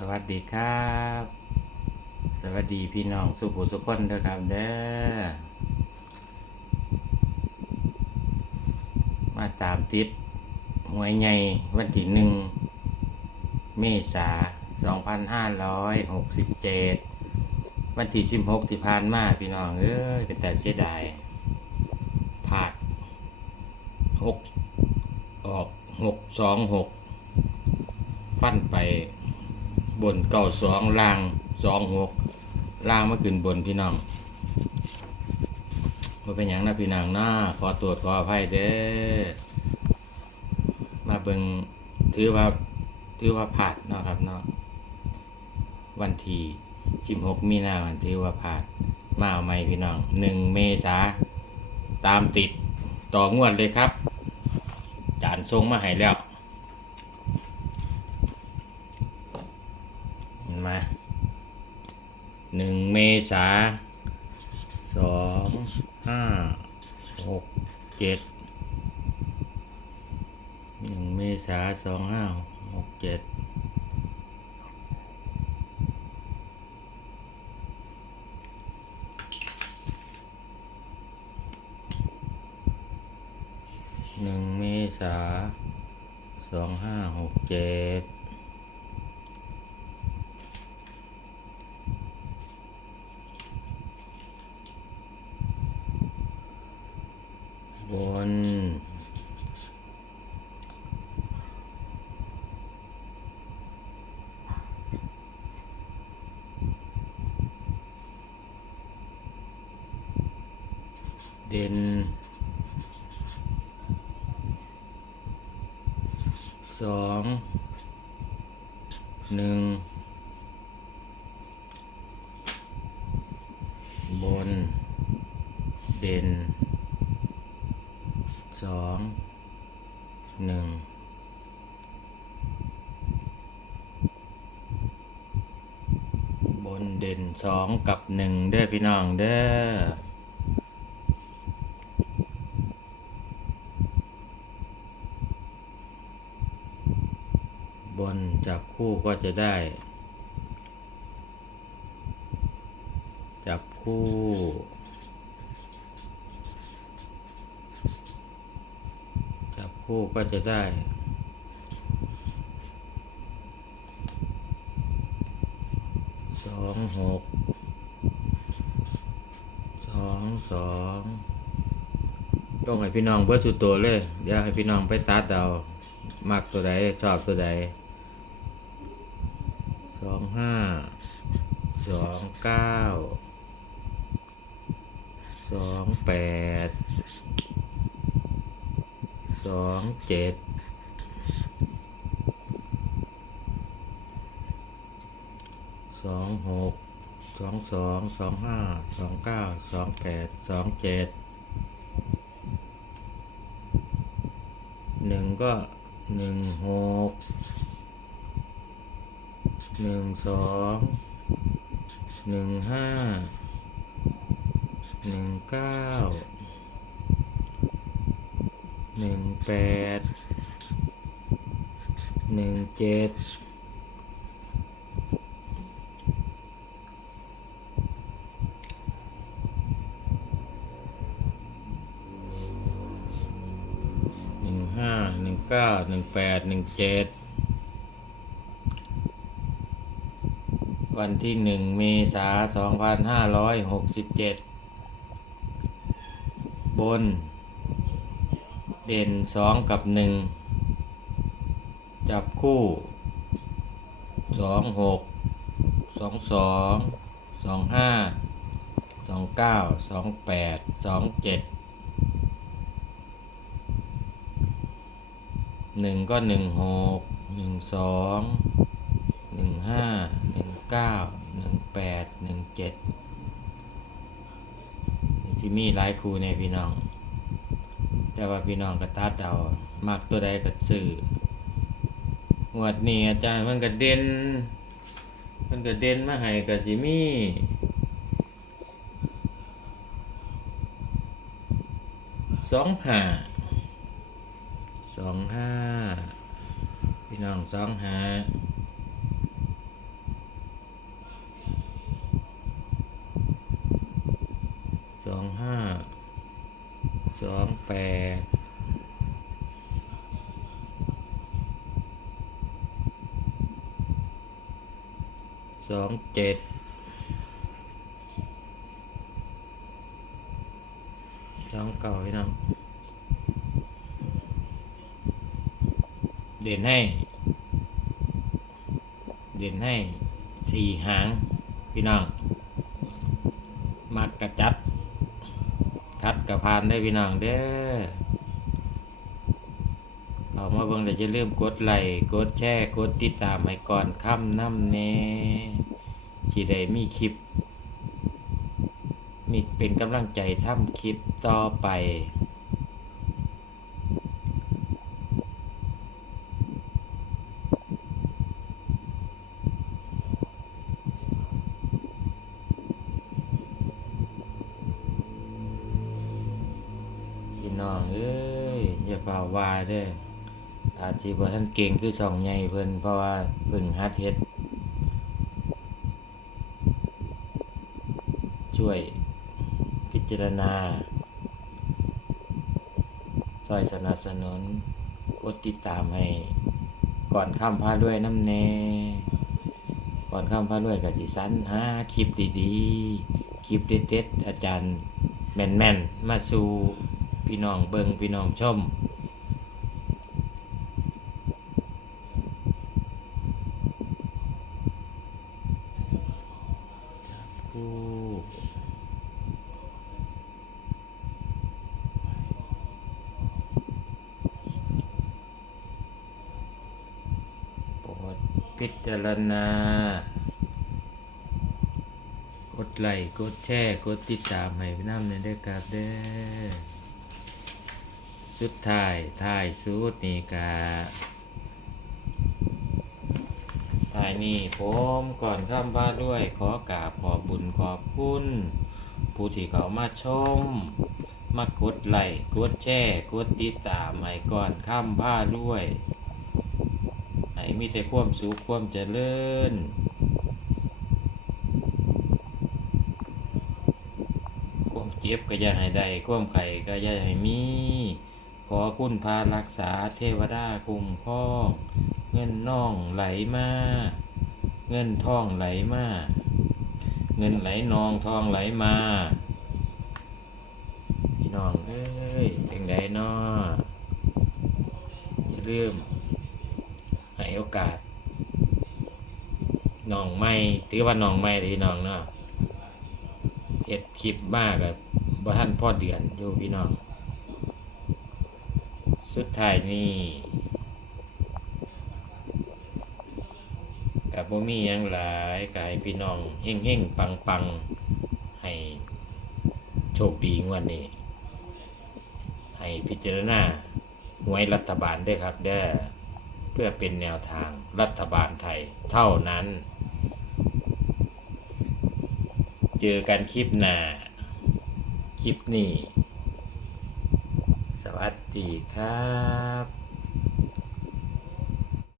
สวัสดีครับ สวัสดีพี่น้องสุขุสุขคนเด้อครับเด้อมาตามติดหวยใหญ่วันที่หนึ่งเมษาสองพันห้าร้อยหกสิบเจ็ดวันที่สิบหกที่ผ่านมาพี่น้องเอ้ยเป็นแต่เสียดายผาดหกออกหกสองหกฟันไป บนเก่าสองล่างสองหกล่างมาขึ้นบนพี่น้องว่าเป็นอย่างนะพี่นางหนะขอตรวจขออภัยเด้อมาเบิงถือว่าถือว่าผ่านเนาะครับเนาะวันที่16มีนาวันถือว่าผ่านมาเอาใหม่พี่น้อง1เมษาตามติดต่องวดเลยครับ จานทรงมาให้แล้วมาหนึ่งเมษาสองห้าหกเจ็ดหนึ่งเมษาสองห้าหกเจ็ดหนึ่งเมษาสองห้าหกเจ็ด บน เด่นสองหนึ่งบน เด่นสอง หนึ่งบนเด่นสองกับหนึ่งเด้อพี่น้องเด้อบนจับคู่ก็จะได้ จับคู่ จับ คู่ก็จะได้ สองหก สองสองต้องให้พี่น้องเพื่อสุดตัวเลย เดี๋ยวให้พี่น้องไปตัดเอามักตัวใดชอบตัวใดสองห้า สองเก้า สองแปด สองเจ็ดสองหกสองสองสองห้าสองเก้าสองแปดสองเจ็ดหนึ่งก็หนึ่งหกหนึ่งสองหนึ่งห้าหนึ่งเก้า หนึ่งแปดหนึ่งเจ็ดหนึ่งห้าหนึ่งเก้าหนึ่งแปดหนึ่งเจ็ดวันที่หนึ่งเมษาสองพันห้าร้อยหกสิบเจ็ดบน เด่นสองกับหนึ่งจับคู่สองหกสองสองสองห้าสองเก้าสองแปดสองเจ็ดหนึ่งก็หนึ่งหกหนึ่งสองหนึ่งห้าหนึ่งเก้าหนึ่งแปดหนึ่งเจ็ดที่มีหลายครูในพี่น้อง แต่ว่าพี่น้องก็ตัดเอามักตัวใดก็ซื้อหวดนี่อาจารย์มันก็เด่น มันก็เด่นมาให้กับสิมีสองห้าสองห้าพี่น้องสองห้าสองห้า สองแปดสองเจ็ดสองเก่าพี่น้องเด่นให้ เด่นให้สี่หาง พี่น้อง มักกระจัด คัดกระพานได้พี่น้องเด้อเข้ามาเบิ่งแต่จะเริ่าลืมกดไลค์กดแชร์กดติดตามให้ก่อนค่ำน้ำเน่ชีได้มีคลิป มีเป็นกำลังใจทำคลิปต่อไป บ่าเป่าว่าเด้ออาจสิบ่ทันเก่งคือสองใหญ่เพิ่นเพราะว่าเพิ่งหัดเฮ็ดช่วยพิจารณาซอยสนับสนุนกดติดตามให้ ก่อนข้ามพาด้วยน้ำแน่ ก่อนข้ามพาด้วยกับสิสันหาคลิปดีๆ คลิปเด็ดๆ อาจารย์แม่นๆ มาสู่พี่น้องเบิงพี่น้องชม คู่ โปรดพิจารณา กดไลค์กดแชร์กดติดตามให้พี่น้ำในเด้อครับเด้อสุดท้ายท้ายสุดนี่กา ท้ายนี่ผมก่อนข้ามพาด้วยขอกราบขอบุญขอบคุณ ผู้ที่เขามาชม มากดไลค์กดแชร์กดติดตามให้ก่อนข้ามพาด้วยให้มีแต่ความสุขความเจริญความเจ็บก็อย่าให้ได้ความไข่ก็อย่าให้มี ขอคุณพารักษาเทวดาคุ้มครอง เงินน่องไหลมาเงินทองไหลมาเงินไหลนองทองไหลมาพี่น้องเอ้ยเป็นไดน้ออย่าลืมให้โอกาสน้องไม่ถือว่าน้องไม่เลยพี่น้องเนาะเฮ็ดคลิปมากกับบ่ทันพ่อเดือนอยู่พี่น้อง สุดท้ายนี่กับบ่มีหยังหลายกายพี่น้องเฮ่งเฮ่งปังปังให้โชคดีงวดนี้ ให้พิจารณาหวยรัฐบาลด้วยครับเด้อเพื่อเป็นแนวทางรัฐบาลไทยเท่านั้น เจอกันคลิปหน้า คลิปนี้ ดีครับ